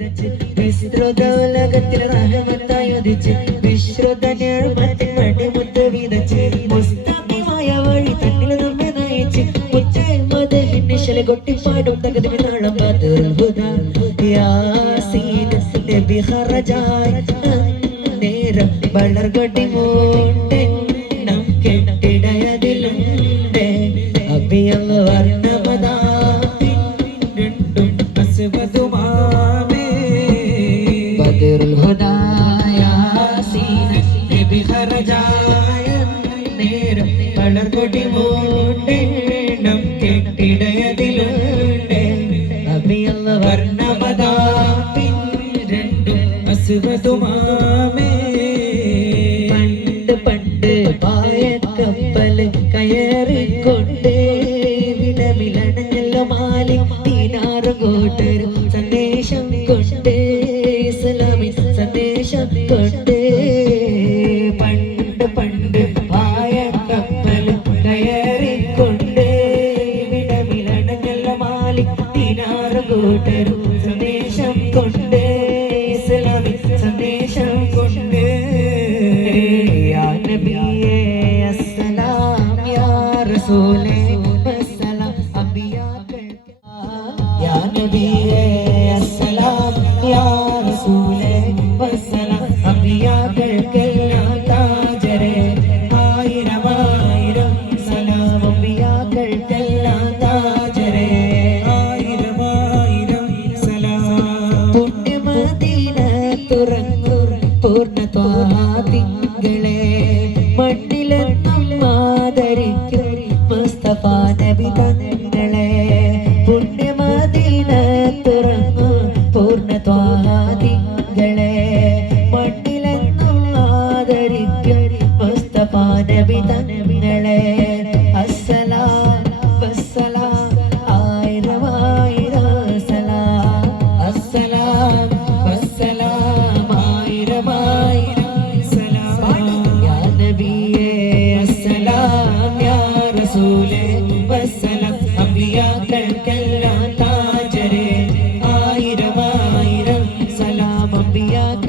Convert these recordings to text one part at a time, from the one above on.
വിതച്ച് വിസ്തൃതോലകത്തിൽ റഹമത്തായൊതിച്ച് വിശ്രുത ഞാമത്തിൽ മടിമുത്ത് വിതച്ച് മുസ്താമായ വഴി തന്നിൽ നമ്മെ നയിച്ച് മുത്തമത് ഹിന്നിഷലെ കൊട്ടിപ്പാടും തകതിൽ നാളം പതിർഹുത യാസീൻ നബി ഖറജായ് നേരം വളർകൊടി മൂൺ بدر الهدايا سين نبي خرجاയ നേരം പടർകൊടി മൂണ്ടെണ്ണം കെട്ടിടയതിലുണ്ട് അഭിയല്ല വർണമതാ രണ്ടും അസുഖതുമാ തുറങ്ങും പൂർണ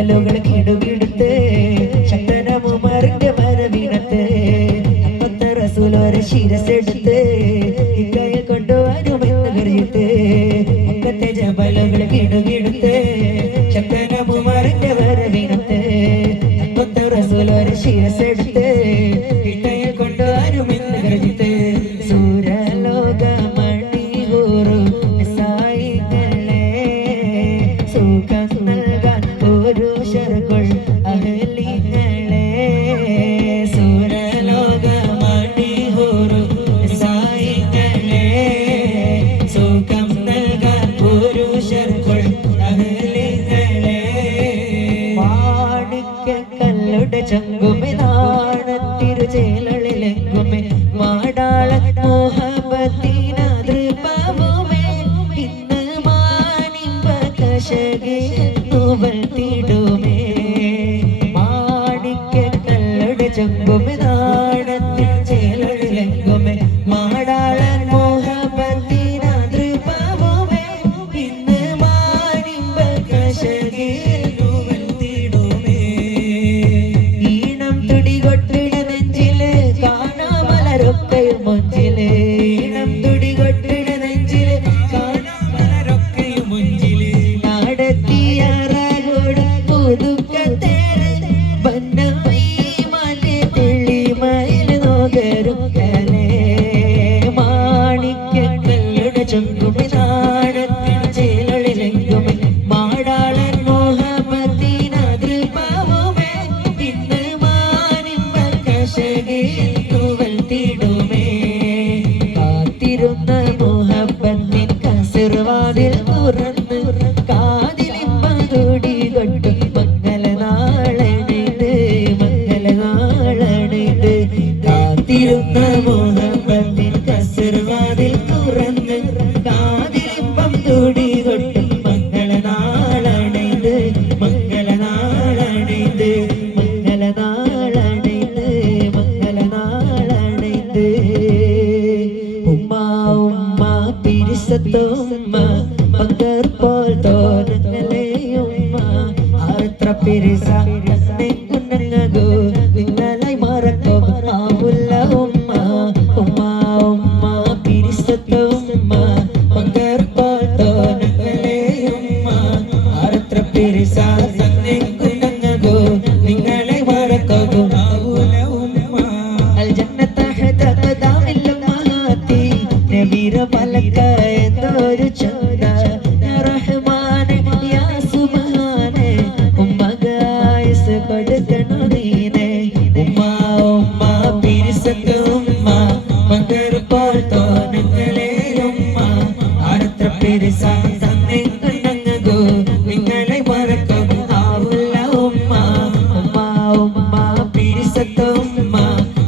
തൂവലുകൾ കിടുകിടുത്ത് ശക്തനവും അറിഞ്ഞ മരവിനത്ത് പത്തറസുലൊരു ശിരസെടുത്ത് ഇക്കയെ കൊണ്ടുവരുമെന്ന് കരുത്ത് മുക്കത്തെ ജബലുകൾ കിടുകിടുത്ത് ശക്തനവും അറിഞ്ഞ മരവിനത്ത് പത്തറസുലൊരു ശിരസ കല്ലുടെ ചങ്കുമിതാണ് തിരുചേല ഉള്ളതോ? നിങ്ങളെ മറക്കോ. ആവുള്ള ഉമ്മ ഉമ്മ ഉമ്മ പിരിസത്തോ ഉമ്മ പകർപ്പോട്ടോ? ഞങ്ങളെ ഉമ്മ ആരത്ര പിരിസാ ഞങ്ങൾക്കുനങ്ങോ നിങ്ങളെ മറക്കോ. ആവുല ഉമ്മ. അൽ ജന്നത ഹദ ഖദാമിൽ മാത്തി നബീര പലക്കർ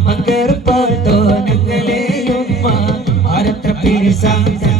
മകർ പോർത്തോ നിങ്ങളെ ഉമ്മ ആരത്ര പേര് തന്നെ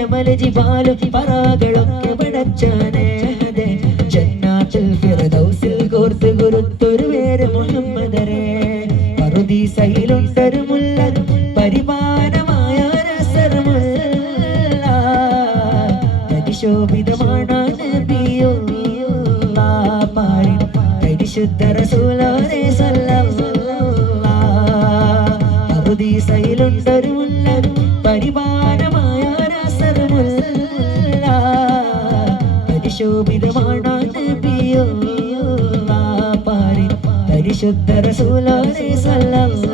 ജമല ജിമാലും പറകളൊക്കെ പടച്ചോനെ. അതെ ഫിറദൗസിൽ കോർത്ത് ഗുരുത്തൊരു പേര് മുഹമ്മദരെ. പറുദീസയിലുണ്ടൊരു മുല്ല പരിപാലമായ രസർമുല്ല പരിശോഭിതമാണ് പരിശുദ്ധ റസൂലോരെ വിശുദ്ധ റസൂലോനെ സല്ലല്ലാഹു